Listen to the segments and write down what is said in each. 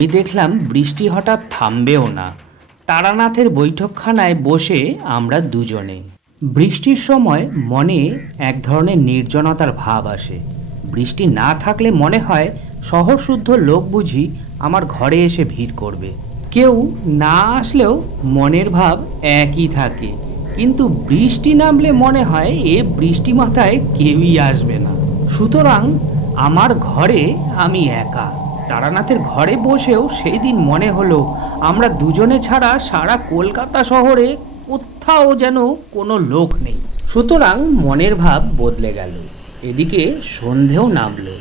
আমি দেখলাম বৃষ্টি হঠাৎ থামবেও না। তারানাথের বৈঠকখানায় বসে আমরা দুজনে। বৃষ্টির সময় মনে এক ধরনের নির্জনতার ভাব আসে। বৃষ্টি না থাকলে মনে হয় শহরশুদ্ধ লোক বুঝি আমার ঘরে এসে ভিড় করবে। কেউ না আসলেও মনের ভাব একই থাকে, কিন্তু বৃষ্টি নামলে মনে হয় এ বৃষ্টি মাথায় কেউই আসবে না। সুতরাং আমার ঘরে আমি একা। তারানাথের ঘরে বসেও সেই দিন মনে হলো আমরা দুজনে ছাড়া সারা কলকাতা শহরে কোথাও যেন কোনো লোক নেই। সুতরাং মনের ভাব বদলে গেল। এদিকে সন্ধেও নামলো।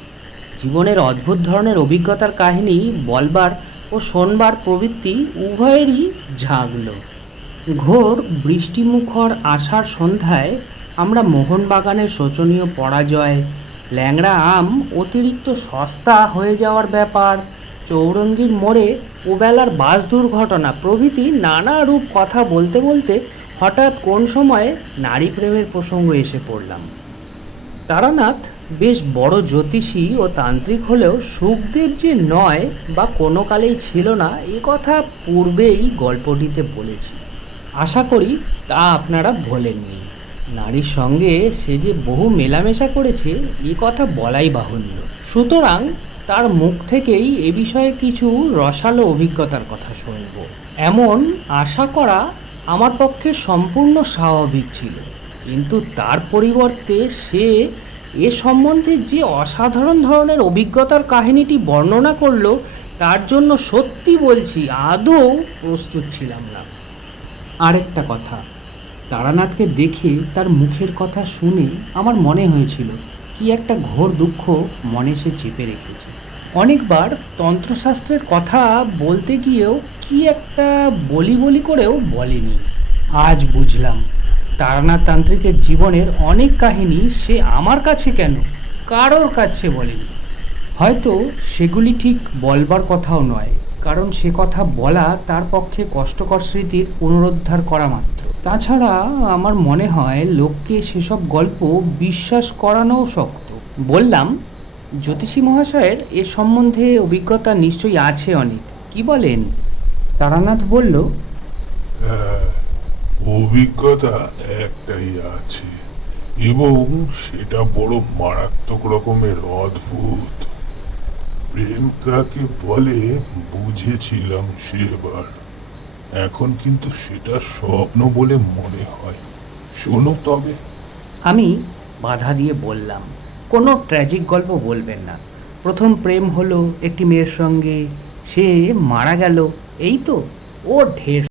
জীবনের অদ্ভুত ধরনের অভিজ্ঞতার কাহিনী বলবার ও শোনবার প্রবৃত্তি উভয়েরই জাগল। ঘোর বৃষ্টিমুখর আষাঢ় সন্ধ্যায় আমরা মোহনবাগানের শোচনীয় পরাজয়, ল্যাংড়া আম অতিরিক্ত সস্তা হয়ে যাওয়ার ব্যাপার, চৌরঙ্গীর মোড়ে ওবেলার বাস দুর্ঘটনা প্রভৃতি নানা রূপ কথা বলতে বলতে হঠাৎ কোন সময়ে নারী প্রেমের প্রসঙ্গ এসে পড়লাম। তারানাথ বেশ বড় জ্যোতিষী ও তান্ত্রিক হলেও সুখদেব যে নয় বা কোনো কালেই ছিল না, এ কথা পূর্বেই গল্পটিতে বলেছি। আশা করি তা আপনারা ভোলেননি। নারীর সঙ্গে সে যে বহু মেলামেশা করেছে এ কথা বলাই বাহুল্য। সুতরাং তার মুখ থেকেই এ বিষয়ে কিছু রসালো অভিজ্ঞতার কথা শুনব, এমন আশা করা আমার পক্ষে সম্পূর্ণ স্বাভাবিক ছিল। কিন্তু তার পরিবর্তে সে এ সম্বন্ধে যে অসাধারণ ধরনের অভিজ্ঞতার কাহিনীটি বর্ণনা করল, তার জন্য সত্যি বলছি আদৌ প্রস্তুত ছিলাম না। আরেকটা কথা, তারানাথকে দেখে তার মুখের কথা শুনে আমার মনে হয়েছিল কি একটা ঘোর দুঃখ মনে সে চেপে রেখেছে। অনেকবার তন্ত্রশাস্ত্রের কথা বলতে গিয়েও কি একটা বলি বলি করেও বলেনি। আজ বুঝলাম তারানাথ তান্ত্রিকের জীবনের অনেক কাহিনী সে আমার কাছে কেন, কারোর কাছে বলেনি। হয়তো সেগুলি ঠিক বলবার কথাও নয়, কারণ সে কথা বলা তার পক্ষে কষ্টকর স্মৃতির পুনরুদ্ধার করা মাত্র। তাছাড়া আমার মনে হয় লোককে সেসব গল্প বিশ্বাস করানোও শক্ত। বললাম, জ্যোতিষী মহাশয়ের এ সম্বন্ধে অভিজ্ঞতা নিশ্চয়ই আছে অনেক, কি বলেন? তারানাথ বলল, হ্যাঁ, অভিজ্ঞতা একটাই আছে, এবং সেটা বড় মারাত্মক রকমের অদ্ভুত। প্রেম কাকে বলে বুঝেছিলাম সেবার, এখন কিন্তু সেটা স্বপ্ন বলে মনে হয়। শোনো তবে। আমি বাধা দিয়ে বললাম, কোনো ট্র্যাজিক গল্প বলবেন না। প্রথম প্রেম হলো একটি মেয়ের সঙ্গে, সে মারা গেল, এই তো। ও ঢের